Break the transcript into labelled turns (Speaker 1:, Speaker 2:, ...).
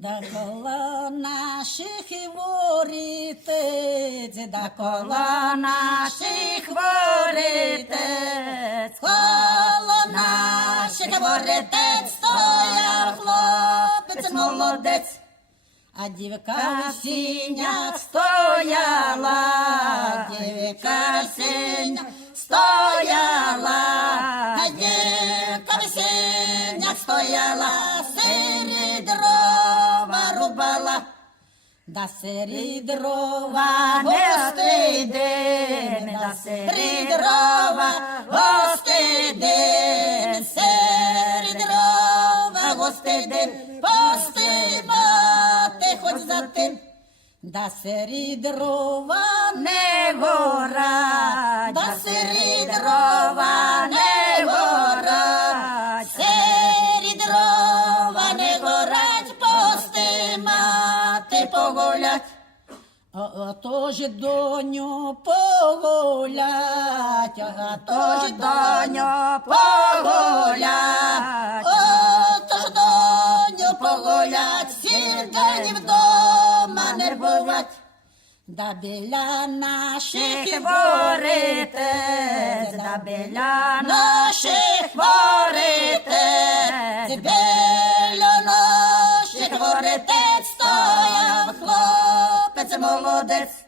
Speaker 1: Да коло наших ворітець, да коло наших ворітець, коло наших ворітець стояв хлопець молодець, а дівка в стояла, дівка в стояла, Да серед дрова гостей день, да серед дрова гостей день, серед дрова гостей день, постимати хоч за тим. Да серед дрова не горать, Отож доню погулять, отож доню погулять, отож доню погулять, сім день вдома не бувать. Да біля наших воритець, да біля наших воритець, біля наших воритець стояв хлопець молодець.